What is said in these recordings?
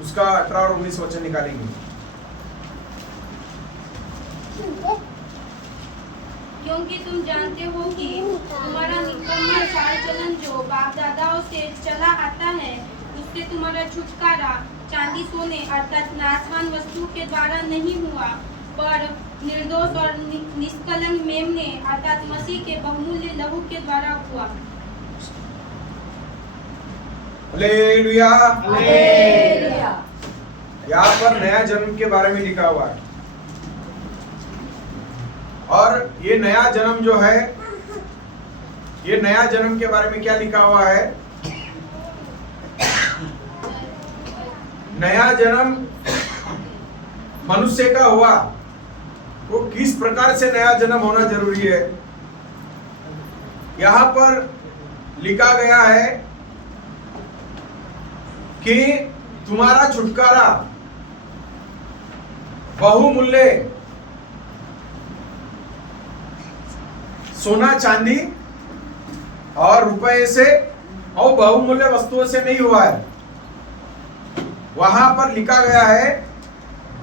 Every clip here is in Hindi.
उसका 18 और 19 वचन निकालेंगे। क्योंकि तुम जानते हो कि तुम्हारा निकम्मा चाल चलन जो बाप दादाओं से चला आता है, उससे तुम्हारा छुटकारा चांदी सोने अर्थात नाशवान वस्तु के द्वारा नहीं हुआ, पर निर्दोष और निष्कलंक मेमने अर्थात मसीह के बहुमूल्य लहू के द्वारा हुआ। हालेलुया। हालेलुया। यहाँ पर नया जन्म के बारे में लिखा हुआ है, और ये नया जन्म जो है, ये नया जन्म के बारे में क्या लिखा हुआ है? नया जन्म मनुष्य का हुआ, वो किस प्रकार से नया जन्म होना जरूरी है? यहां पर लिखा गया है कि तुम्हारा छुटकारा बहुमूल्य सोना चांदी और रुपए से और बहुमूल्य वस्तुओं से नहीं हुआ है। वहां पर लिखा गया है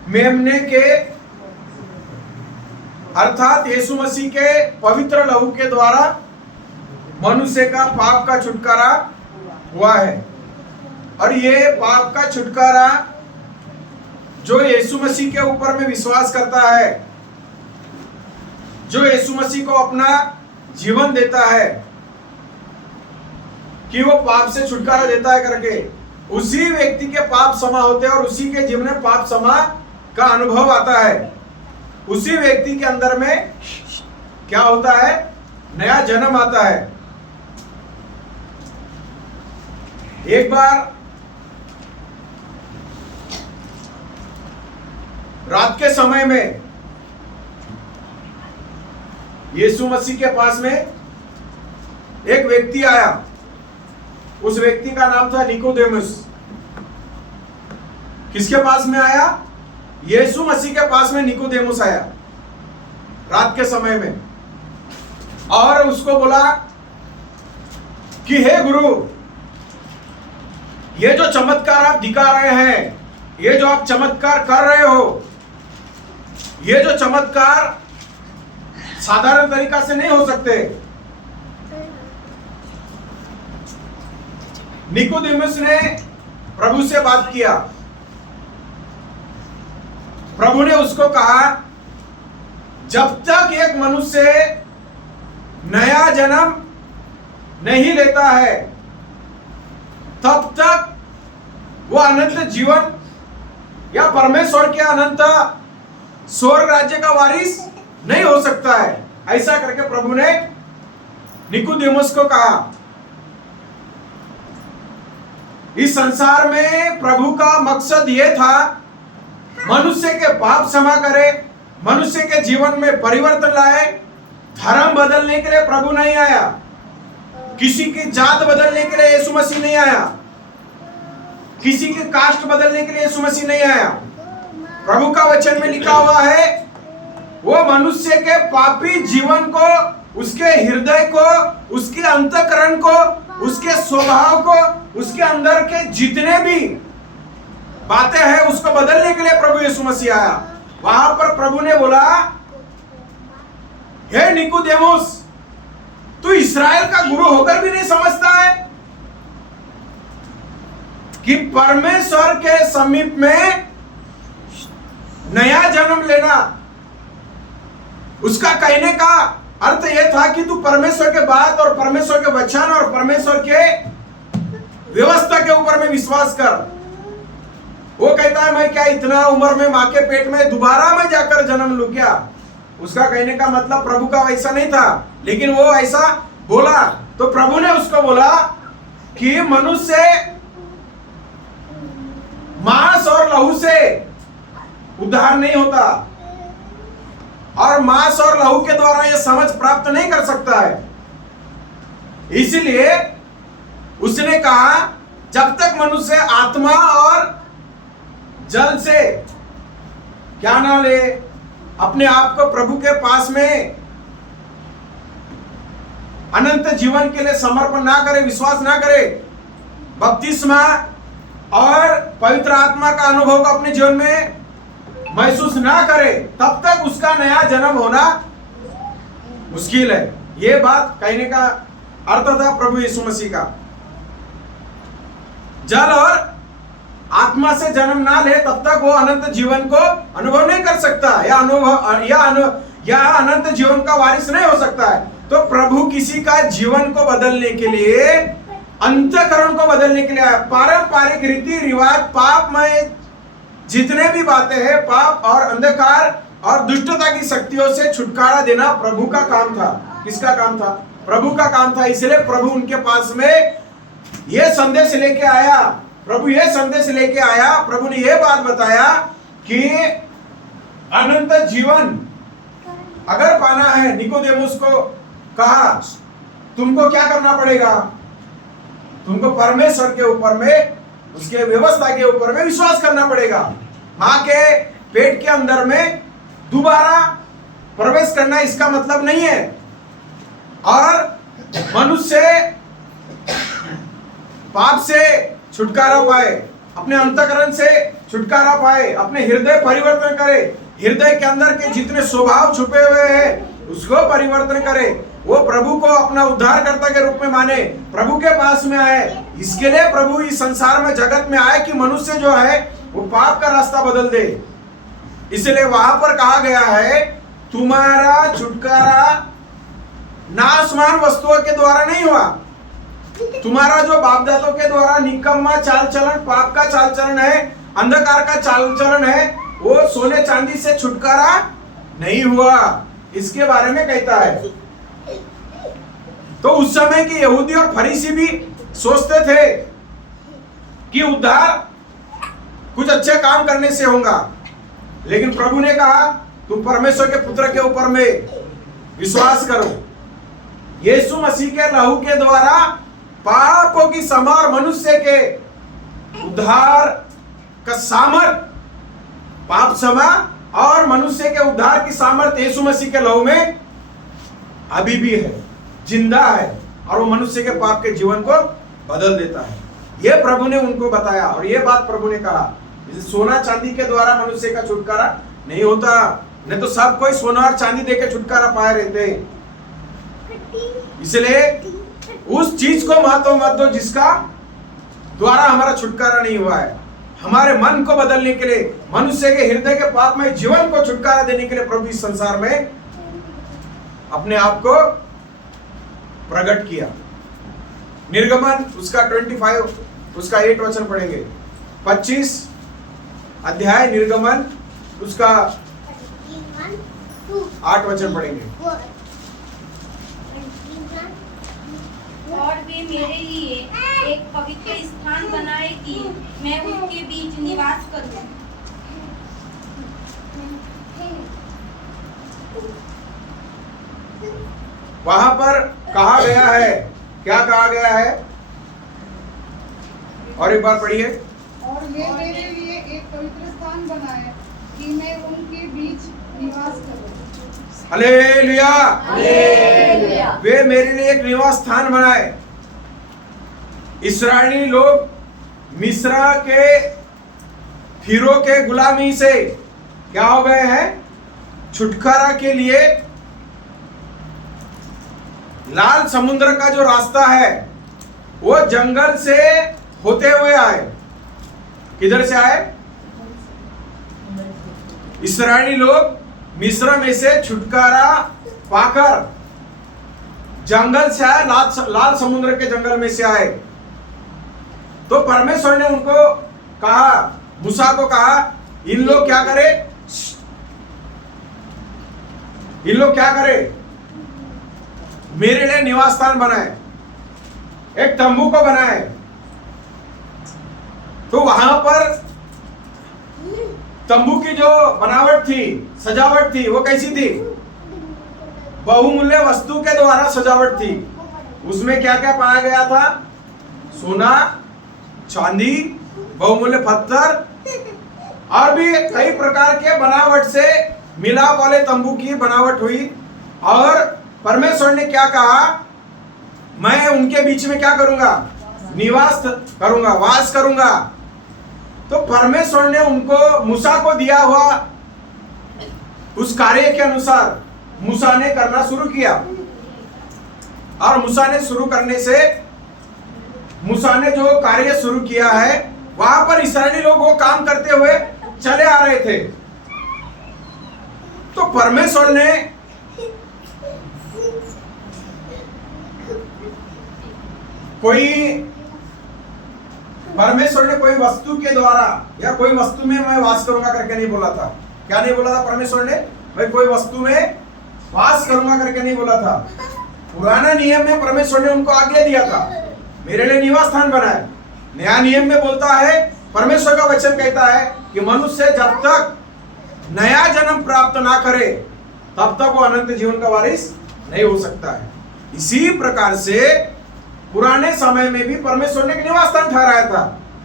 मेमने के अर्थात यीशु मसीह के पवित्र लहू के द्वारा मनुष्य का पाप का छुटकारा हुआ है। और ये पाप का छुटकारा जो यीशु मसीह के ऊपर में विश्वास करता है, जो यीशु मसीह को अपना जीवन देता है कि वो पाप से छुटकारा देता है करके, उसी व्यक्ति के पाप क्षमा होते हैं और उसी के जीवन में पाप क्षमा का अनुभव आता है। उसी व्यक्ति के अंदर में क्या होता है? नया जन्म आता है। एक बार रात के समय में यीशु मसीह के पास में एक व्यक्ति आया। उस व्यक्ति का नाम था निकोदेमुस। किसके पास में आया? यीशु मसीह के पास में निकोदेमुस आया रात के समय में, और उसको बोला कि हे गुरु, ये जो चमत्कार आप दिखा रहे हैं, ये जो आप चमत्कार कर रहे हो, ये जो चमत्कार साधारण तरीका से नहीं हो सकते। निकोदेमुस ने प्रभु से बात किया। प्रभु ने उसको कहा, जब तक एक मनुष्य नया जन्म नहीं लेता है, तब तक वो अनंत जीवन या परमेश्वर के अनंत स्वर्ग राज्य का वारिस नहीं हो सकता है। ऐसा करके प्रभु ने निकोदेमुस को कहा। इस संसार में प्रभु का मकसद यह था, मनुष्य के पाप क्षमा करे, मनुष्य के जीवन में परिवर्तन लाए। धर्म बदलने के लिए प्रभु नहीं आया, किसी की जात बदलने के लिए यीशु मसीह नहीं आया, किसी की कास्ट बदलने के लिए यीशु मसीह नहीं आया। प्रभु का वचन में लिखा हुआ है, वो मनुष्य के पापी जीवन को, उसके हृदय को, उसके अंतःकरण को, उसके स्वभाव को, उसके अंदर के जितने भी बातें हैं, उसको बदलने के लिए प्रभु यीशु मसीह आया। वहां पर प्रभु ने बोला, हे निकोदेमुस, तू इस्राएल का गुरु होकर भी नहीं समझता है कि परमेश्वर के समीप में नया जन्म लेना, उसका कहने का अर्थ यह था कि तू परमेश्वर के बात और परमेश्वर के वचन और परमेश्वर के व्यवस्था के ऊपर में विश्वास कर। वो कहता है, मैं क्या इतना उम्र में मां के पेट में दोबारा मैं जाकर जन्म लूं क्या? उसका कहने का मतलब प्रभु का वैसा नहीं था, लेकिन वो ऐसा बोला। तो प्रभु ने उसको बोला कि मनुष्य मांस और लहू से उद्धार नहीं होता, और मांस और लहू के द्वारा यह समझ प्राप्त नहीं कर सकता है। इसीलिए उसने कहा, जब तक मनुष्य आत्मा और जल से क्या ना ले, अपने आप को प्रभु के पास में अनंत जीवन के लिए समर्पण ना करे, विश्वास ना करे, बपतिस्मा और पवित्र आत्मा का अनुभव को अपने जीवन में महसूस ना करे, तब तक उसका नया जन्म होना मुश्किल है। ये बात कहने का अर्थ था प्रभु यीशु मसीह का। जल और आत्मा से जन्म ना ले तब तक वो अनंत जीवन को अनुभव नहीं कर सकता, या अनंत जीवन का वारिस नहीं हो सकता है। तो प्रभु किसी का जीवन को बदलने के लिए, अंतःकरण को बदलने के लिए आया। पारंपरिक रीति रिवाज, पाप में जितने भी बातें हैं, पाप और अंधकार और दुष्टता की शक्तियों से छुटकारा देना प्रभु का काम था। किसका काम था? प्रभु का काम था। इसलिए प्रभु उनके पास में यह संदेश लेके आया। प्रभु यह संदेश लेके आया, प्रभु ने यह बात बताया कि अनंत जीवन अगर पाना है, निकोदेमुस को कहा तुमको क्या करना पड़ेगा? तुमको परमेश्वर के ऊपर में, उसके व्यवस्था के ऊपर में विश्वास करना पड़ेगा। मां के पेट के अंदर में दोबारा प्रवेश करना इसका मतलब नहीं है। और मनुष्य पाप से छुटकारा पाए, अपने अंतःकरण से छुटकारा पाए, अपने हृदय परिवर्तन करे, हृदय के अंदर के जितने स्वभाव छुपे हुए हैं उसको परिवर्तन करे, वो प्रभु को अपना उद्धारकर्ता के रूप में माने, प्रभु के पास में आए। इसके लिए प्रभु इस संसार में, जगत में आए कि मनुष्य जो है वो पाप का रास्ता बदल दे। इसलिए वहां पर कहा गया है तुम्हारा छुटकारा नाशवान वस्तुओं के द्वारा नहीं हुआ। तुम्हारा जो बाप दादों के द्वारा निकम्मा चाल चलन, पाप का चाल चलन है, अंधकार का चाल चलन है, वो सोने चांदी से छुटकारा नहीं हुआ। इसके बारे में कहता है। तो उस समय के यहूदी और फरीसी भी सोचते थे कि उद्धार कुछ अच्छे काम करने से होगा, लेकिन प्रभु ने कहा तुम परमेश्वर के पुत्र के ऊपर में विश्वास करो। यीशु मसीह के लहू के द्वारा पापों की क्षमा और मनुष्य के उद्धार का सामर्थ, पाप क्षमा और मनुष्य के उद्धार की सामर्थ यीशु मसीह के लहू में अभी भी है, जिंदा है, और वो मनुष्य के पाप के जीवन को बदल देता है। यह प्रभु ने उनको बताया और यह बात प्रभु ने कहा। सोना चांदी के द्वारा मनुष्य का छुटकारा नहीं होता, नहीं तो सब कोई सोना और चांदी देके छुटकारा पाए रहते। इसलिए उस चीज को महत्व मत दो जिसका द्वारा हमारा छुटकारा नहीं हुआ है। हमारे मन को बदलने के लिए, मनुष्य के हृदय के पाप में जीवन को छुटकारा देने के लिए प्रभु इस संसार में अपने आप को प्रकट किया। निर्गमन उसका 25 उसका 8 वचन पढ़ेंगे। 25 अध्याय निर्गमन उसका 8 वचन पढ़ेंगे। और वे मेरे लिए एक पवित्र स्थान बनाए कि मैं उनके बीच निवास करूं। वहां पर कहा गया है, क्या कहा गया है? और एक बार पढ़िए। और वे मेरे लिए एक पवित्र स्थान बनाए कि मैं उनके बीच निवास करूं। हालेलुया। हालेलुया। वे मेरे लिए एक निवास स्थान बनाए। इस्राएली लोग मिस्र के फिरो के गुलामी से क्या हो गए हैं? छुटकारा के लिए लाल समुद्र का जो रास्ता है वो जंगल से होते हुए आए। किधर से आए? इस्राएली लोग मिस्र में से छुटकारा पाकर जंगल से आए, लाल समुद्र के जंगल में से आए। तो परमेश्वर ने उनको कहा, मूसा को कहा, इन लोग क्या करे? इन लोग क्या करे? मेरे लिए निवास स्थान बनाए, एक तंबू को बनाए। तो वहां पर तंबू की जो बनावट थी, सजावट थी, वो कैसी थी? बहुमूल्य वस्तु के द्वारा सजावट थी। उसमें क्या क्या पाया गया था? सोना, चांदी, बहुमूल्य पत्थर और भी कई प्रकार के बनावट से मिलाप वाले तंबू की बनावट हुई। और परमेश्वर ने क्या कहा? मैं उनके बीच में क्या करूंगा? निवास करूंगा, वास करूंगा। तो परमेश्वर ने उनको मूसा को दिया हुआ उस कार्य के अनुसार मूसा ने करना शुरू किया। और मूसा ने शुरू करने से मूसा ने जो कार्य शुरू किया है वहां पर इस्राएली लोग वो काम करते हुए चले आ रहे थे। तो परमेश्वर ने कोई वस्तु के द्वारा या कोई वस्तु में मैं वास करूंगा करके नहीं बोला था। क्या नहीं बोला था परमेश्वर ने? भाई कोई वस्तु में वास करूंगा करके नहीं बोला था। पुराना नियम में परमेश्वर ने उनको आज्ञा दिया था, मेरे लिए निवास स्थान बनाए। नया नियम में बोलता है, परमेश्वर का वचन कहता है कि मनुष्य जब तक नया जन्म प्राप्त ना करे तब तक वो अनंत जीवन का वारिस नहीं हो सकता है। इसी प्रकार से पुराने समय में भी परमेश्वर ने एक निवास स्थान ठहराया था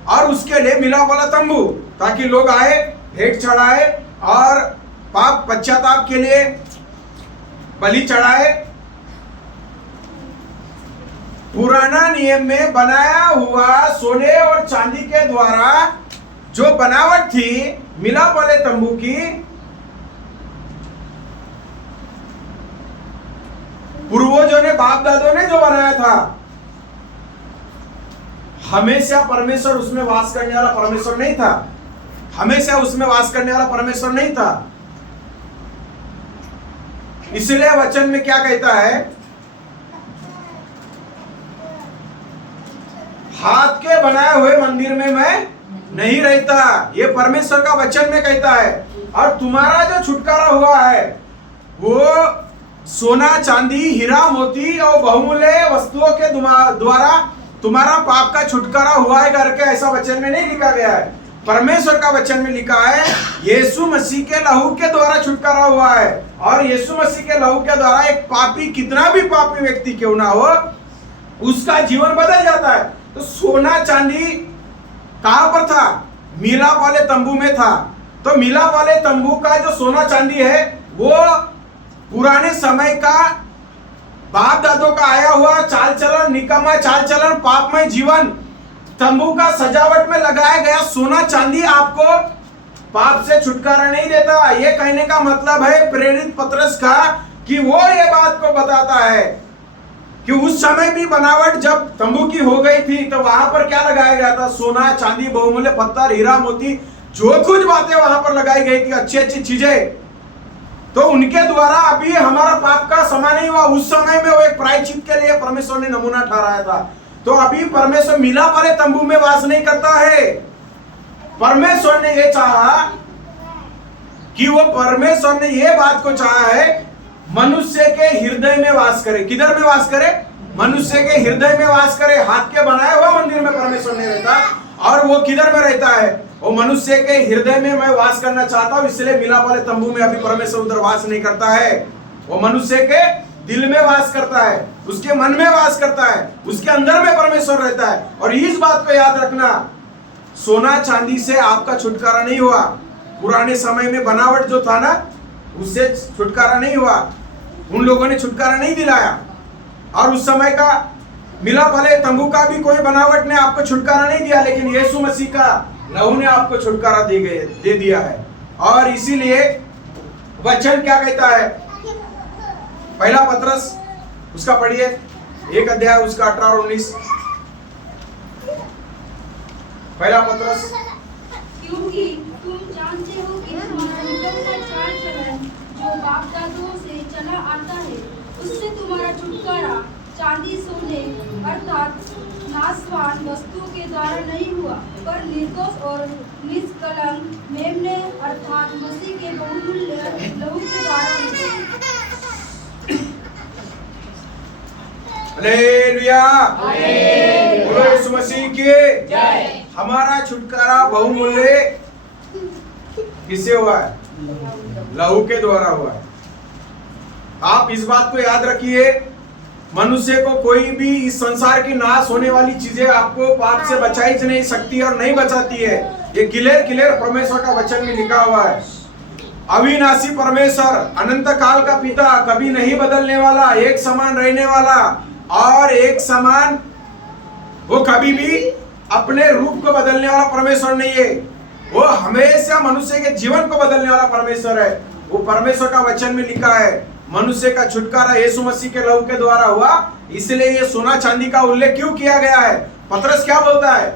और उसके लिए मिलाप वाला तंबू, ताकि लोग आए, भेंट चढ़ाए और पाप पश्चाताप के लिए बलि चढ़ाए। पुराना नियम में बनाया हुआ सोने और चांदी के द्वारा जो बनावट थी मिलाप वाले तंबू की, पूर्वजों ने, बाप दादों ने जो बनाया था, हमेशा परमेश्वर उसमें वास करने वाला परमेश्वर नहीं था। हमेशा उसमें वास करने वाला परमेश्वर नहीं था। इसलिए वचन में क्या कहता है? हाथ के बनाए हुए मंदिर में मैं नहीं रहता, ये परमेश्वर का वचन में कहता है। और तुम्हारा जो छुटकारा हुआ है वो सोना, चांदी, हीरा, मोती और बहुमूल्य वस्तुओं के द्वारा तुम्हारा पाप का छुटकारा हुआ है करके ऐसा वचन में नहीं लिखा गया है। परमेश्वर का वचन में लिखा है यीशु मसीह के लहू के द्वारा छुटकारा हुआ है। और यीशु मसीह के लहू के द्वारा एक पापी, कितना भी पापी व्यक्ति क्यों ना हो, उसका जीवन बदल जाता है। तो सोना चांदी कहां पर था? मिलाप वाले तंबू में था। तो मिलाप वाले तंबू का जो सोना चांदी है वो पुराने समय का बाप दादों का आया हुआ चाल चलन, निकम्मा चाल चलन, पापमय जीवन। तंबू का सजावट में लगाया गया सोना चांदी आपको पाप से छुटकारा नहीं देता। ये कहने का मतलब है प्रेरित पतरस का कि वो ये बात को बताता है कि उस समय भी बनावट जब तंबू की हो गई थी तो वहां पर क्या लगाया गया था? सोना, चांदी, बहुमूल्य पत्थर, हीरा, मोती, जो कुछ बातें वहां पर लगाई गई थी, अच्छी अच्छी चीजें। तो उनके द्वारा अभी हमारा पाप का क्षमा नहीं हुआ। उस समय में वो एक प्रायश्चित के लिए परमेश्वर ने नमूना ठहराया था। तो अभी परमेश्वर मिलाप वाले तंबू में वास नहीं करता है। परमेश्वर ने ये चाहा कि वो परमेश्वर ने ये बात को चाहा है मनुष्य के हृदय में वास करे। किधर में वास करे? मनुष्य के हृदय में वास करे। हाथ के बनाए हुआ मंदिर में परमेश्वर नहीं रहता। और वो किधर में रहता है? वो मनुष्य के हृदय में मैं वास करना चाहता हूं, इसलिए मिलाप वाले तंबू में अभी परमेश्वर उधर वास नहीं करता है। वो मनुष्य के दिल में वास करता है, उसके मन में वास करता है, उसके अंदर में परमेश्वर रहता है। और इस बात को याद रखना, सोना चांदी से आपका छुटकारा नहीं हुआ। पुराने समय में बनावट जो था ना, उससे छुटकारा नहीं हुआ। उन लोगों ने छुटकारा नहीं दिलाया। और उस समय का मिलाप वाले तंबू का भी कोई बनावट ने आपको छुटकारा नहीं दिया, लेकिन यीशु मसीह का लहू ने आपको छुटकारा दे दिया है। और इसीलिए वचन क्या कहता है? पहला पतरस उसका पढ़िए, 1 अध्याय उसका 18 और 19। पहला पतरस। क्योंकि तुम जानते हो कि तुम्हारा निकम्मा चाल चलन जो बाप दादों से चला आता है, उससे तुम्हारा छुटकारा चांदी, सोने अर्थात नाशवान वस्तुओं के द्वारा नहीं हुआ, पर निर्दोष और निष्कलंक मेमने अर्थात मसीह के बहुमूल्य लहू के द्वारा हुआ। हालेलुया, बोलो यीशु मसीह की जय। हमारा छुटकारा बहुमूल्य किससे हुआ है? लहू के द्वारा हुआ है। आप इस बात को याद रखिए, मनुष्य को कोई भी इस संसार की नाश होने वाली चीजें आपको पाप से बचा ही नहीं सकती और नहीं बचाती है। ये क्लियर परमेश्वर का वचन में लिखा हुआ है। अविनाशी परमेश्वर, अनंत काल का पिता, कभी नहीं बदलने वाला, एक समान रहने वाला और एक समान, वो कभी भी अपने रूप को बदलने वाला परमेश्वर नहीं है। वो हमेशा मनुष्य के जीवन को बदलने वाला परमेश्वर है। वो परमेश्वर का वचन में लिखा है मनुष्य का छुटकारा यीशु मसीह के लहू के द्वारा हुआ, इसलिए ये सोना चांदी का उल्लेख क्यों किया गया है। पतरस क्या बोलता है,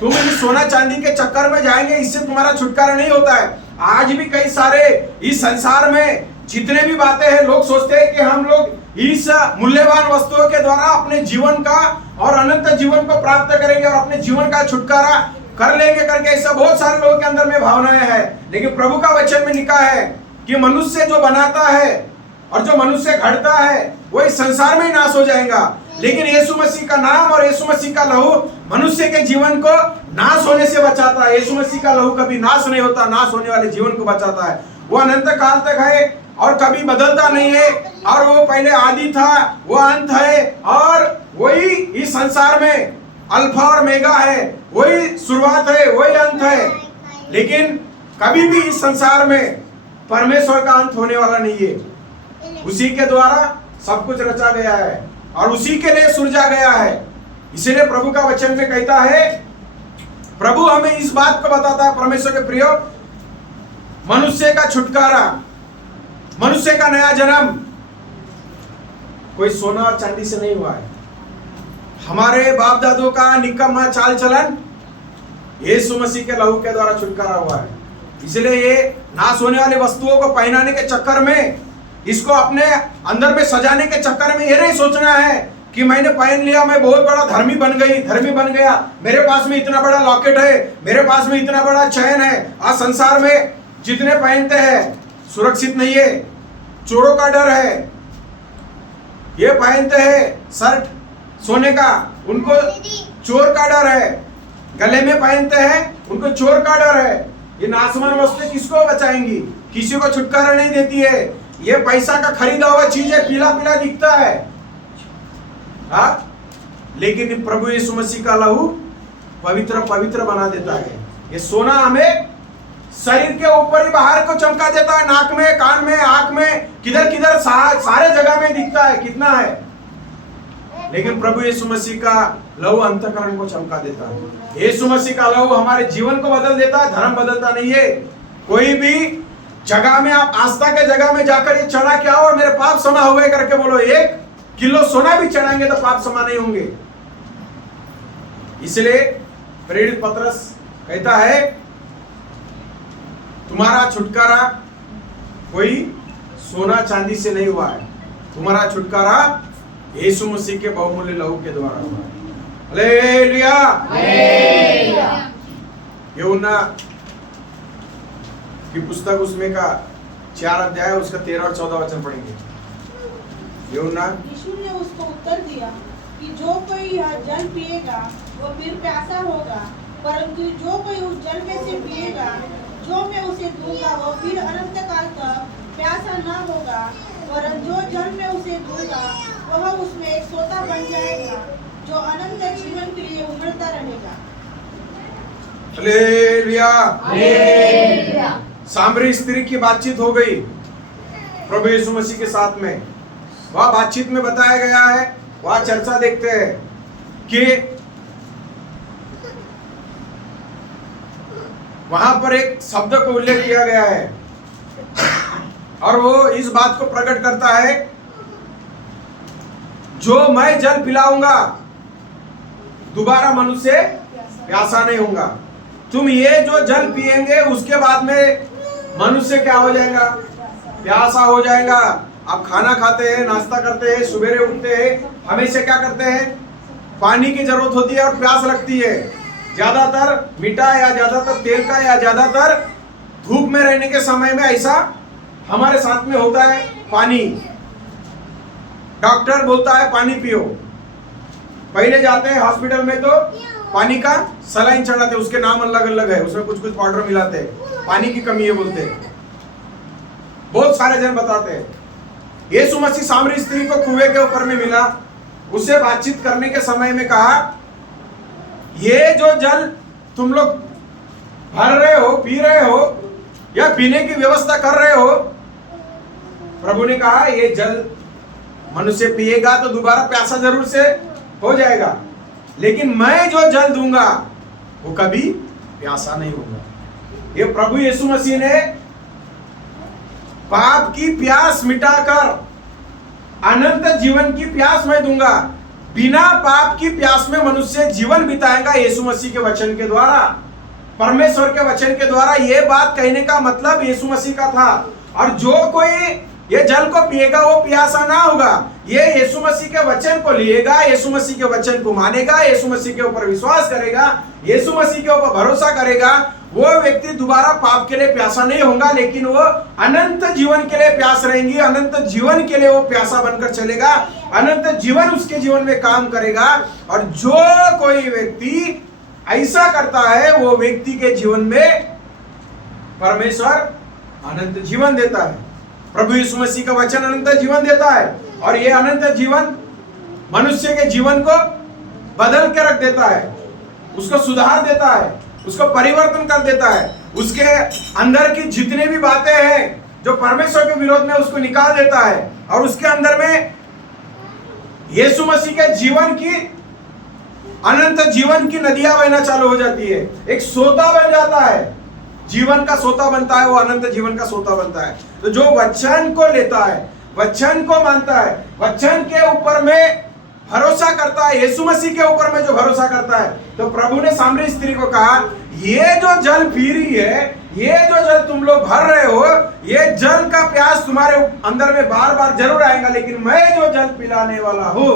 तुम इन सोना चांदी के चक्कर में जाएंगे, इससे तुम्हारा छुटकारा नहीं होता है। आज भी कई सारे इस संसार में जितने भी बातें हैं, लोग सोचते हैं कि हम लोग इस मूल्यवान वस्तुओं के द्वारा अपने जीवन का और अनंत जीवन को प्राप्त करेंगे और अपने जीवन का छुटकारा कर लेंगे करके ऐसा बहुत सारे लोगों के अंदर में भावनाएं हैं। लेकिन प्रभु का वचन में लिखा है कि मनुष्य जो बनाता है और जो मनुष्य घड़ता है वो इस संसार में ही नाश हो जाएगा, लेकिन यीशु मसीह का नाम और यीशु मसीह का लहू मनुष्य के जीवन को नाश होने से बचाता है। यीशु मसीह का लहू कभी नाश नहीं होता, नाश होने वाले जीवन को बचाता है। वो अनंत काल तक है और कभी बदलता नहीं है, और वो पहले आदि था, वो अंत है, और वही इस संसार में अल्फा और मेगा है, वही शुरुआत है, वही अंत है। लेकिन कभी भी इस संसार में परमेश्वर का अंत होने वाला नहीं है। उसी के द्वारा सब कुछ रचा गया है और उसी के लिए सृजा गया है। इसीलिए प्रभु का वचन में कहता है, प्रभु हमें इस बात को बताता है, परमेश्वर के प्रियो, मनुष्य का छुटकारा, मनुष्य का नया जन्म कोई सोना और चांदी से नहीं हुआ है। हमारे बाप दादों का निकम्मा चाल चलन यीशु मसीह के लहू के द्वारा छुटकारा हुआ है। इसलिए ये नाश होने वाली वस्तुओं को पहनाने के चक्कर में, इसको अपने अंदर में सजाने के चक्कर में ये नहीं सोचना है कि मैंने पहन लिया, मैं बहुत बड़ा धर्मी बन गया, मेरे पास में इतना बड़ा लॉकेट है, मेरे पास में इतना बड़ा चैन है। आज संसार में जितने पहनते हैं सुरक्षित नहीं है, चोरों का डर है। ये पहनते हैं शर्ट सोने का, उनको चोर का डर है। गले में पहनते हैं, उनको चोर का डर है। ये नासमान वस्तु किसको बचाएंगी, किसी को छुटकारा नहीं देती है। ये पैसा का खरीदा हुआ चीज है, पीला पीला दिखता है, हाँ, लेकिन प्रभु यीशु मसीह का लहू पवित्र पवित्र बना देता है। ये सोना हमें शरीर के ऊपर ही बाहर को चमका देता है, नाक में, कान में, आंख में, किधर किधर सारे जगह में दिखता है कितना है, लेकिन प्रभु यीशु मसीह का लहू अंतःकरण को चमका देता है। यीशु मसीह का लहू हमारे जीवन को बदल देता है, धर्म बदलता नहीं है। कोई भी जगह में आप आस्था के जगह में जाकर ये चढ़ा क्या हो और मेरे पाप क्षमा हुए करके बोलो, 1 किलो सोना भी चढ़ाएंगे तो पाप क्षमा नहीं होंगे। इसलिए प्रेरित पतरस कहता है, तुम्हारा छुटकारा कोई सोना चांदी से नहीं हुआ है, तुम्हारा छुटकारा यीशु मसीह के बहुमूल्य लहू के द्वारा हुआ है। हालेलुया। यूहन्ना की पुस्तक उसमें का 4 अध्याय उसका 13 और 14 वचन पढ़ेंगे। यूहन्ना, यीशु ने उसको उत्तर दिया कि जो कोई यह जल पिएगा वो फिर प्यासा होगा, परंतु जो कोई उस जल में से पिएगा जो मैं उसे दूंगा वो फिर अनंत काल तक प्यासा न होगा, वरन जो जल में उसे दूंगा वह उसमें एक सोता बन जाएगा जो अनंत जीवन के लिए उमड़ता रहेगा। हालेलुया। सामरी स्त्री की बातचीत हो गई प्रभु यीशु मसीह के साथ में। वह बातचीत में बताया गया है, वह चर्चा देखते हैं कि वहां पर एक शब्द को उल्लेख किया गया है और वो इस बात को प्रकट करता है, जो मैं जल पिलाऊंगा दोबारा मनुष्य प्यासा नहीं होगा। तुम ये जो जल पिएंगे उसके बाद में मनुष्य क्या हो जाएगा, प्यासा हो जाएगा। आप खाना खाते हैं, नाश्ता करते हैं, सुबेरे उठते हैं, हमेशा क्या करते हैं, पानी की जरूरत होती है और प्यास लगती है। ज्यादातर मीठा या ज्यादातर तेल का या ज्यादातर धूप में रहने के समय में ऐसा हमारे साथ में होता है। पानी, डॉक्टर बोलता है पानी पियो, पहले जाते हैं हॉस्पिटल में तो पानी का सलाइन चढ़ाते, उसके नाम अलग अलग है, उसमें कुछ कुछ पाउडर मिलाते हैं, पानी की कमी है बोलते हैं, बहुत सारे जन बताते हैं। यीशु मसीह सामरी स्त्री को कुएं के ऊपर में मिला, उससे बातचीत करने के समय में कहा, ये जो जल तुम लोग भर रहे हो, पी रहे हो या पीने की व्यवस्था कर रहे हो, प्रभु ने कहा ये जल मनुष्य पिएगा तो दोबारा प्यासा जरूर से हो जाएगा, लेकिन मैं जो जल दूंगा वो कभी प्यासा नहीं होगा। ये प्रभु यीशु मसीह ने पाप की प्यास मिटाकर अनंत जीवन की प्यास मैं दूंगा। बिना पाप की प्यास में मनुष्य जीवन बिताएगा यीशु मसीह के वचन के द्वारा, परमेश्वर के वचन के द्वारा। यह बात कहने का मतलब यीशु मसीह का था। और जो कोई ये जल को पिएगा वो प्यासा ना होगा। ये यीशु मसीह के वचन को लिएगा, यीशु मसीह के वचन को मानेगा, यीशु मसीह के ऊपर विश्वास करेगा, यीशु मसीह के ऊपर भरोसा करेगा, वो व्यक्ति दोबारा पाप के लिए प्यासा नहीं होगा, लेकिन वो अनंत जीवन के लिए प्यास रहेंगी। अनंत जीवन के लिए वो प्यासा बनकर चलेगा, अनंत जीवन उसके जीवन में काम करेगा। और जो कोई व्यक्ति ऐसा करता है वो व्यक्ति के जीवन में परमेश्वर अनंत जीवन देता है। प्रभु यीशु मसीह का वचन अनंत जीवन देता है। और ये अनंत जीवन मनुष्य के जीवन को बदल के रख देता है, उसको सुधार देता है, उसको परिवर्तन कर देता है। उसके अंदर की जितने भी बातें हैं जो परमेश्वर के विरोध में, उसको निकाल देता है। और उसके अंदर में यीशु मसीह के जीवन की, अनंत जीवन की नदियां बहना चालू हो जाती है। एक सोता बन जाता है, जीवन का सोता बनता है, वो अनंत जीवन का सोता बनता है। तो जो वचन को लेता है, वचन को मानता है, वचन के ऊपर में भरोसा करता है, यीशु मसीह के ऊपर में जो भरोसा करता है, तो प्रभु ने सामरी स्त्री को कहा, ये जो जल पी रही है, ये जो जल तुम लोग भर रहे हो, ये जल का प्यास तुम्हारे अंदर में बार बार जरूर आएगा, लेकिन मैं जो जल पिलाने वाला हूं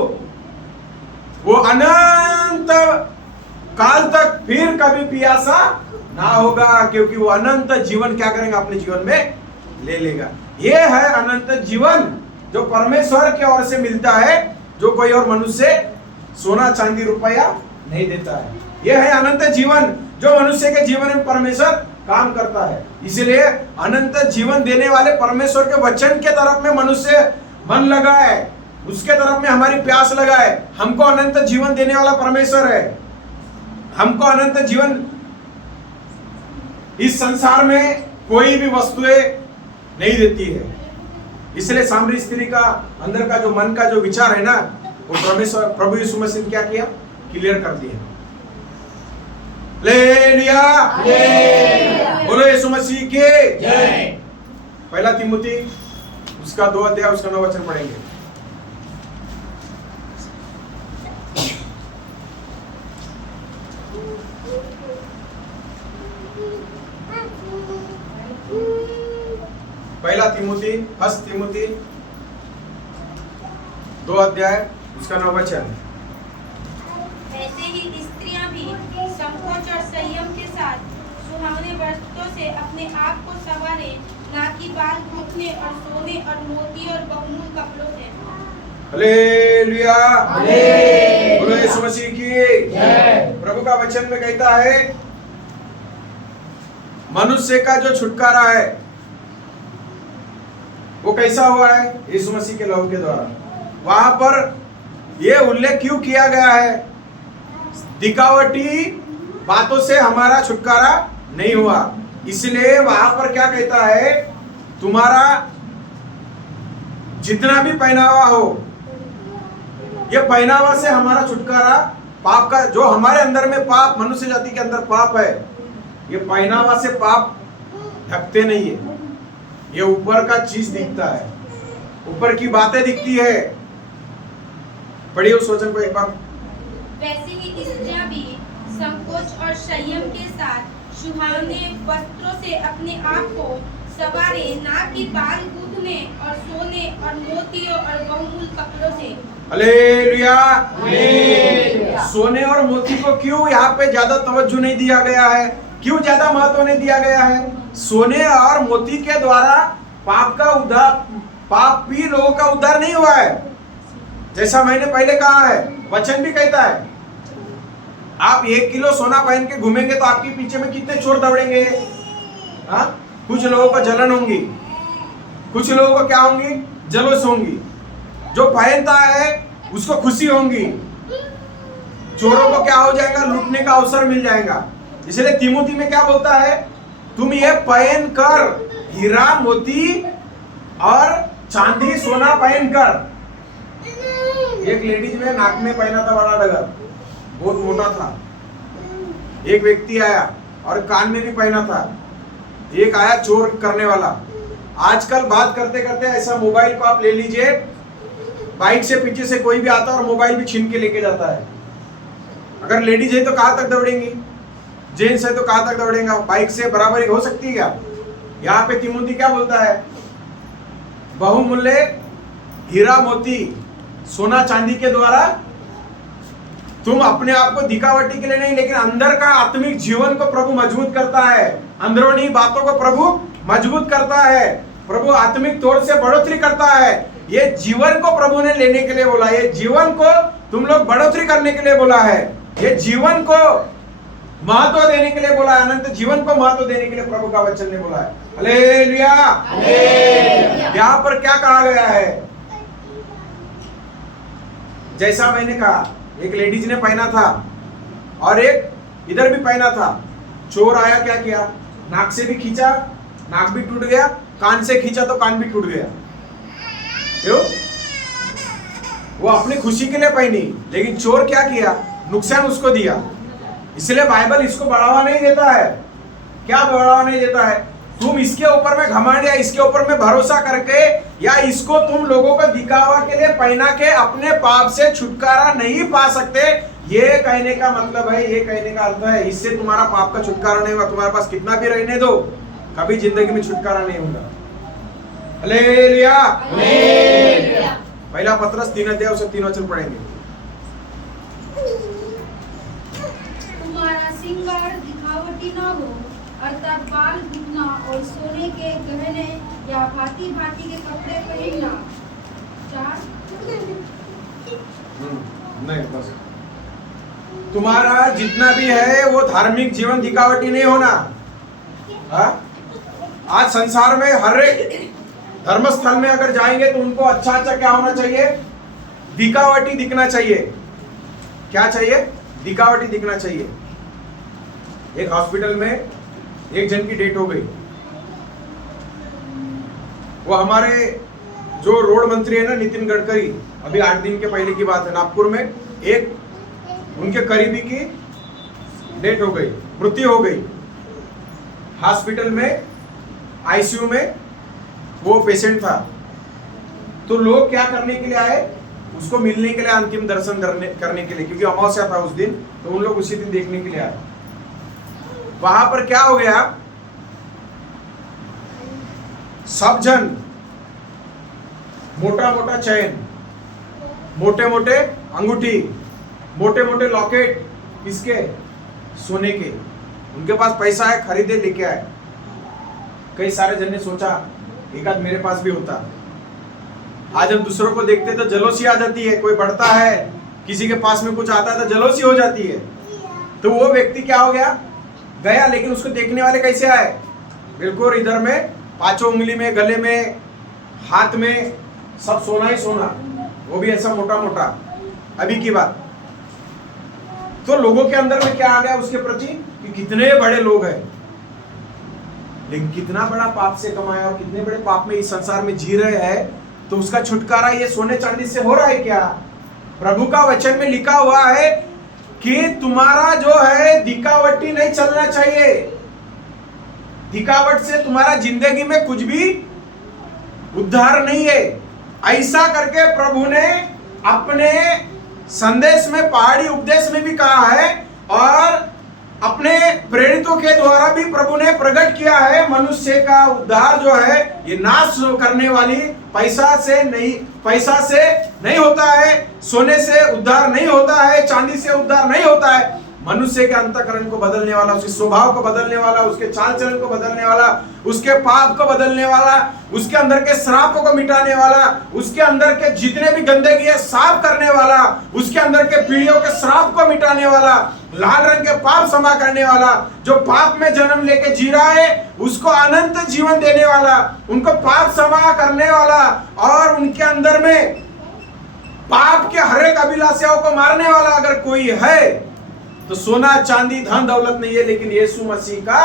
वो अनंत काल तक फिर कभी प्यासा ना होगा, क्योंकि वो अनंत जीवन क्या करेंगे, अपने जीवन में ले लेगा। ये है अनंत जीवन जो परमेश्वर की ओर से मिलता है, जो कोई और मनुष्य सोना चांदी रुपया नहीं देता है। यह है अनंत जीवन जो मनुष्य के जीवन में परमेश्वर काम करता है। इसलिए अनंत जीवन देने वाले परमेश्वर के वचन के तरफ में मनुष्य मन लगाए, उसके तरफ में हमारी प्यास लगाए। हमको अनंत जीवन देने वाला परमेश्वर है। हमको अनंत जीवन इस संसार में कोई भी वस्तुएं नहीं देती है। इसलिए सामरी स्त्री का अंदर का जो मन का जो विचार है ना, वो परमेश्वर प्रभु यीशु मसीह ने क्या किया, क्लियर कर दिया। हालेलुया, बोलो यीशु मसीह के जय। पहला तिमुथी उसका 2 अध्याय उसका 9 वचन पढ़ेंगे। पहला तिमुथी, फर्स्ट तिमुथी 2 अध्याय उसका 9 वचन। ऐसे ही स्त्रियां भी संकोच और संयम के साथ सुहावने वस्त्रों से अपने आप को संवारे, ना कि बाल गूंथने और सोने और मोती और बहुमूल्य कपड़ों से। हालेलुया, बोलो यीशु मसीह की जय। प्रभु का वचन में कहता है, मनुष्य का जो छुटकारा है वो कैसा हुआ है, यीशु मसीह के लहू के द्वारा। वहां पर यह उल्लेख क्यों किया गया है, दिखावटी बातों से हमारा छुटकारा नहीं हुआ। इसलिए वहां पर क्या कहता है, तुम्हारा जितना भी पहनावा हो, ये पहनावा से हमारा छुटकारा, पाप का जो हमारे अंदर में पाप, मनुष्य जाति के अंदर पाप है, ये पहनावा से पाप ढकते नहीं है। ये ऊपर का चीज दिखता है, ऊपर की बातें दिखती है। पढ़िए उस वचन को एक बार। वैसे ही स्त्रियां भी संकोच और संयम के साथ सुहावने वस्त्रों से अपने आप को संवारे, ना कि बाल गूंथने और सोने और मोतियों और बहुमूल्य कपड़ों से। हालेलुया, सोने और मोती को क्यों यहाँ पे ज्यादा तवज्जो नहीं दिया गया है, क्यों ज्यादा महत्व नहीं दिया गया है? सोने और मोती के द्वारा पाप का उद्धार, पाप भी लोगों का उद्धार नहीं हुआ है। जैसा मैंने पहले कहा है, वचन भी कहता है, आप 1 किलो सोना पहन के घूमेंगे तो आपके पीछे में कितने चोर दौड़ेंगे। हाँ, कुछ लोगों को जलन होंगी, कुछ लोगों को क्या होंगी, जलोस होंगी। जो पहनता है उसको खुशी होंगी। चोरों को क्या हो जाएगा, लूटने का अवसर मिल जाएगा। इसलिए तिमुथी में क्या बोलता है, तुम ये पहन कर, हीरा मोती और चांदी सोना पहन कर। एक लेडीज में नाक में पहना था बड़ा डगर, बहुत मोटा था। एक व्यक्ति आया और कान में भी पहना था, एक आया चोर करने वाला। आजकल बात करते करते ऐसा मोबाइल को आप ले लीजिए, बाइक से पीछे से कोई भी आता है और मोबाइल भी छीन के लेके जाता है। अगर लेडीज है तो कहां तक दौड़ेंगी, जेंट्स है तो कहां तक दौड़ेगा? बाइक से बराबरी हो सकती है क्या? यहाँ पे तिमोथी क्या बोलता है? बहुमूल्य हीरा मोती सोना चांदी के द्वारा तुम अपने आप को दिखावटी के लिए नहीं, लेकिन अंदर का आत्मिक जीवन को प्रभु मजबूत करता है, अंदरूनी बातों को प्रभु मजबूत करता है, प्रभु आत्मिक तौर से बढ़ोतरी करता है। ये जीवन को प्रभु ने लेने के लिए बोला, ये जीवन को तुम लोग बढ़ोतरी करने के लिए बोला है, ये जीवन को महत्व देने के लिए बोला है, अनंत जीवन को महत्व देने के लिए प्रभु का वचन ने बोला है। हालेलुया। यहाँ पर क्या कहा गया है? जैसा मैंने कहा, एक लेडीज ने पहना था और एक इधर भी पहना था। चोर आया, क्या किया? नाक से भी खींचा, नाक भी टूट गया, कान से खींचा तो कान भी टूट गया। क्यों? वो अपनी खुशी के लिए पहनी, लेकिन चोर क्या किया? नुकसान उसको दिया। इसलिए बाइबल इसको बढ़ावा नहीं देता है। क्या बढ़ावा नहीं देता है? तुम इसके ऊपर में घमंड या इसके ऊपर में भरोसा करके या इसको तुम लोगों को दिखावा के लिए पहना के अपने पाप से छुटकारा नहीं पा सकते। ये कहने का मतलब है, ये कहने का अर्थ है, इससे तुम्हारा पाप का छुटकारा नहीं होगा। तुम्हारे पास कितना भी रहने दो, कभी जिंदगी में छुटकारा नहीं होगा। हालेलुया। पहला पत्रस 3 अध्याय उससे 3 वचन पढ़ेंगे। तुम्हारा श्रृंगार दिखावटी न हो, अर्थात बाल दिखना और सोने के गहने या भांति भांति के कपड़े पहनना। 4 नहीं, बस तुम्हारा जितना भी है वो धार्मिक जीवन दिखावटी नहीं होना। हाँ? आज संसार में हर एक धर्मस्थल में अगर जाएंगे तो उनको अच्छा अच्छा क्या होना चाहिए? दिखावटी दिखना चाहिए। क्या चाहिए? दिखावटी दिखना चाहिए। एक हॉस्पिटल में एक जन की डेथ हो गई। वो हमारे जो रोड मंत्री है ना, नितिन गडकरी, अभी 8 दिन के पहले की बात है, नागपुर में एक उनके करीबी की डेथ हो गई, मृत्यु हो गई। हॉस्पिटल में आईसीयू में वो पेशेंट था। तो लोग क्या करने के लिए आए? उसको मिलने के लिए, अंतिम दर्शन करने के लिए, क्योंकि अमावस्या था उस दिन, तो उन लोग उसी दिन देखने के लिए आए। वहां पर क्या हो गया? सब जन मोटा मोटा चैन, मोटे मोटे अंगूठी, मोटे मोटे लॉकेट, किसके? सोने के। उनके पास पैसा है, खरीदे लेके आए। कई सारे जन ने सोचा एक आध मेरे पास भी होता। आज हम दूसरों को देखते तो जलोसी आ जाती है, कोई बढ़ता है, किसी के पास में कुछ आता है तो जलोसी हो जाती है। तो वो व्यक्ति क्या हो गया? गया, लेकिन उसको देखने वाले कैसे आए? बिल्कुल इधर में 5 उंगली में, गले में, हाथ में सब सोना ही सोना, वो भी ऐसा मोटा मोटा। अभी की बात। तो लोगों के अंदर में क्या आ गया उसके प्रति कि कितने बड़े लोग हैं, लेकिन कितना बड़ा पाप से कमाया और कितने बड़े पाप में इस संसार में जी रहे हैं। तो उसका छुटकारा ये सोने चांदी से हो रहा है क्या? प्रभु का वचन में लिखा हुआ है कि तुम्हारा जो है दिखावटी नहीं चलना चाहिए। दिखावट से तुम्हारा जिंदगी में कुछ भी उद्धार नहीं है। ऐसा करके प्रभु ने अपने संदेश में, पहाड़ी उपदेश में भी कहा है और अपने प्रेरितों के द्वारा भी प्रभु ने प्रकट किया है। मनुष्य का उद्धार जो है ये नाश करने वाली पैसा से नहीं होता है, सोने से उद्धार नहीं होता है, चांदी से उद्धार नहीं होता है। मनुष्य के अंतःकरण को बदलने वाला, उसके स्वभाव को बदलने वाला, उसके चाल चलन को बदलने वाला, उसके पाप को बदलने वाला, उसके अंदर के श्रापों को मिटाने वाला, उसके अंदर के जितने भी गंदगी है साफ करने वाला, उसके अंदर के पीढ़ियों के श्राप को मिटाने वाला, लाल रंग के पाप क्षमा करने वाला, जो पाप में जन्म लेके जी रहा है उसको अनंत जीवन देने वाला, उनको पाप क्षमा करने वाला और उनके अंदर में पाप के हर एक अभिलाषाओं को मारने वाला अगर कोई है तो सोना चांदी धन दौलत नहीं है, लेकिन यीशु मसीह का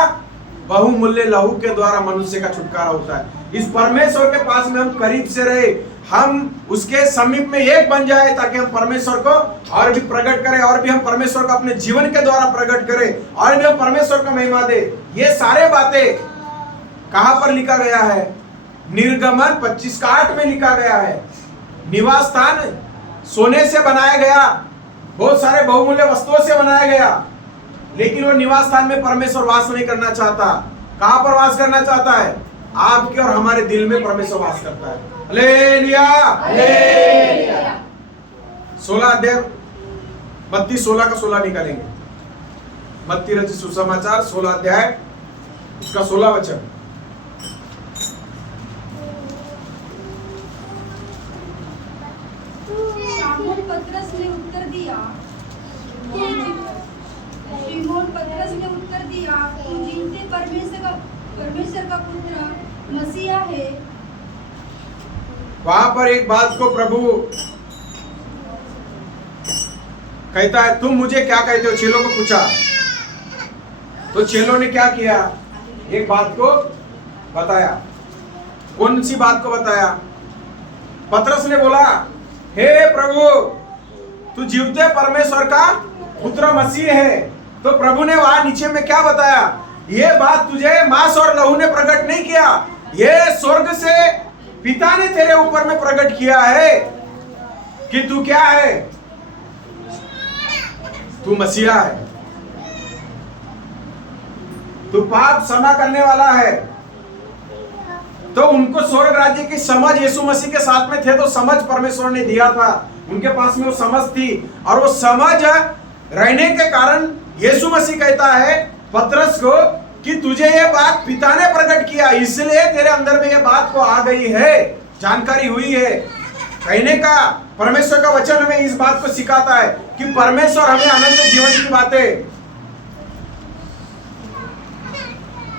बहुमूल्य लहू के द्वारा मनुष्य का छुटकारा होता है। इस परमेश्वर के पास में हम करीब से रहे, हम उसके समीप में एक बन जाए ताकि हम परमेश्वर को और भी प्रकट करें, और भी हम परमेश्वर को अपने जीवन के द्वारा प्रकट करें, और भी हम परमेश्वर को महिमा दे। ये सारे बातें कहां पर लिखा गया है? निर्गमन 25:8 में लिखा गया है। निवास स्थान सोने से बनाया गया, बहुत सारे बहुमूल्य वस्तुओं से बनाया गया, लेकिन वो निवास स्थान में परमेश्वर वास नहीं करना चाहता। कहां पर वास करना चाहता है? आपके और हमारे दिल में परमेश्वर वास करता है। Hallelujah, hallelujah. 16 अध्याय मत्ती 16 का 16 निकालेंगे। मत्ती रचित सुसमाचार 16 अध्याय उसका 16 वचन। शमौन पतरस ने उत्तर दिया, शिमोन पतरस ने उत्तर दिया, तू जीवते परमेश्वर का पुत्र मसीहा है। वहां पर एक बात को प्रभु कहता है, तुम मुझे क्या कहते हो? चेलों को पूछा, तो चेलों ने क्या किया? एक बात को बताया। कौन सी बात को बताया? पतरस ने बोला, हे प्रभु, तू जीवते परमेश्वर का पुत्र मसीह है। तो प्रभु ने वहां नीचे में क्या बताया? ये बात तुझे मांस और लहू ने प्रकट नहीं किया, ये स्वर्ग से पिता ने तेरे ऊपर में प्रकट किया है कि तू क्या है? तू मसीहा है, तू पाप क्षमा करने वाला है। तो उनको स्वर्ग राज्य की समझ यीशु मसीह के साथ में थे, तो समझ परमेश्वर ने दिया था, उनके पास में वो समझ थी, और वो समझ रहने के कारण यीशु मसीह कहता है पतरस को कि तुझे ये बात पिता ने प्रकट किया, इसलिए तेरे अंदर में ये बात को आ गई है, जानकारी हुई है। कहने का परमेश्वर का वचन हमें इस बात को सिखाता है कि परमेश्वर हमें अनंत जीवन की बातें,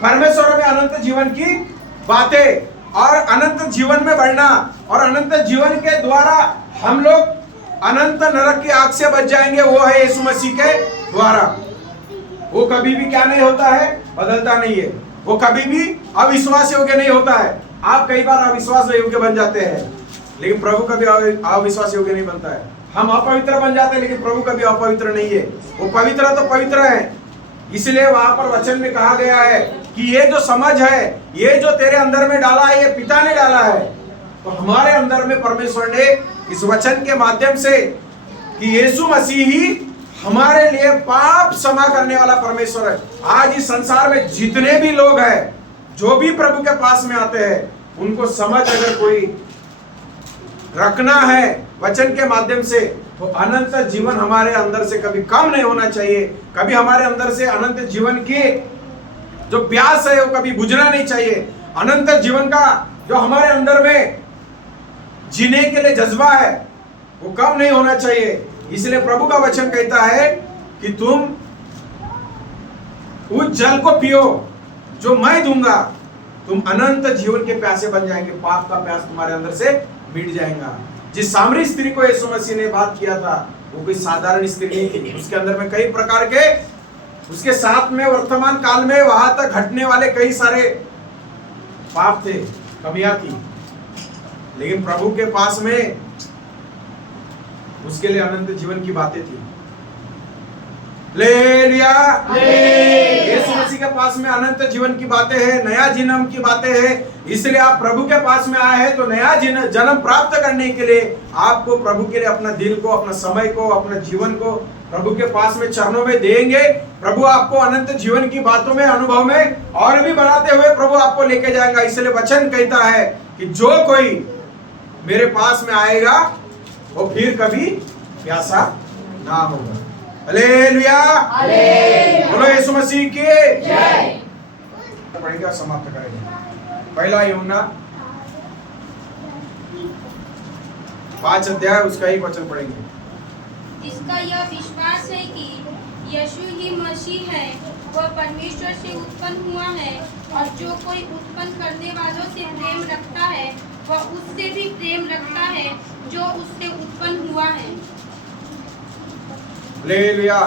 परमेश्वर हमें अनंत जीवन की बातें और अनंत जीवन में बढ़ना, और अनंत जीवन के द्वारा हम लोग अनंत नरक की आग से बच जाएंगे, वो है यीशु मसीह के द्वारा। वो कभी भी क्या नहीं होता है? बदलता नहीं है। वो कभी भी अविश्वास योग्य नहीं होता है। आप कई बार अविश्वास योग्य बन जाते हैं, लेकिन प्रभु कभी अविश्वास योग्य नहीं बनता है। हम अपवित्र बन जाते हैं, लेकिन प्रभु कभी अपवित्र नहीं है। वो पवित्र तो पवित्र है। इसलिए वहां पर वचन में कहा गया है कि ये जो समझ है, ये जो तेरे अंदर में डाला है, ये पिता ने डाला है। तो हमारे अंदर में परमेश्वर ने इस वचन के माध्यम से कि यीशु मसीह ही हमारे लिए पाप क्षमा करने वाला परमेश्वर है। आज इस संसार में जितने भी लोग हैं, जो भी प्रभु के पास में आते हैं, उनको समझ अगर कोई रखना है वचन के माध्यम से, तो अनंत जीवन हमारे अंदर से कभी कम नहीं होना चाहिए। कभी हमारे अंदर से अनंत जीवन की जो प्यास है वो कभी बुझना नहीं चाहिए। अनंत जीवन का जो हमारे अंदर में जीने के लिए जज्बा है वो कम नहीं होना चाहिए। इसलिए प्रभु का वचन कहता है कि तुम उस जल को पियो जो मैं दूंगा, तुम अनंत जीवन के प्यासे बन जाएंगे, पाप का प्यास तुम्हारे अंदर से मिट जाएगा। जिस सामरी स्त्री को यीशु मसीह ने बात किया था, वो कोई साधारण स्त्री नहीं थी। उसके अंदर में कई प्रकार के, उसके साथ में वर्तमान काल में वहां तक घटने वाले कई सारे पाप थे, कमियां थी, लेकिन प्रभु के पास में उसके लिए अनंत जीवन की बातें थी। हालेलुया, यीशु मसीह के पास में अनंत जीवन की बातें हैं, नया जन्म की बातें हैं। इसलिए आप प्रभु के पास में आए हैं, तो नया जन्म प्राप्त करने के लिए आपको प्रभु के लिए अपना दिल को, अपना समय को, अपना जीवन को प्रभु के पास में चरणों में देंगे। प्रभु आपको अनंत जीवन की बातों में, अनुभव में और भी बढ़ाते हुए प्रभु आपको लेके जाएगा। इसलिए वचन कहता है कि जो कोई मेरे पास में आएगा वो फिर कभी प्यासा ना होगा। हालेलुया, बोलो यीशु मसीह की जय। पढ़ेंगे और समाप्त करेंगे। पहला यूहन्ना 5 अध्याय उसका एक वचन पढ़ेंगे। जिसका यह विश्वास है कि यीशु ही मसीह है, वह परमेश्वर से उत्पन्न हुआ है, और जो कोई उत्पन्न करने वालों से प्रेम रखता है वह उससे भी प्रेम रखता है जो उससे उत्पन्न हुआ है। हालेलुया।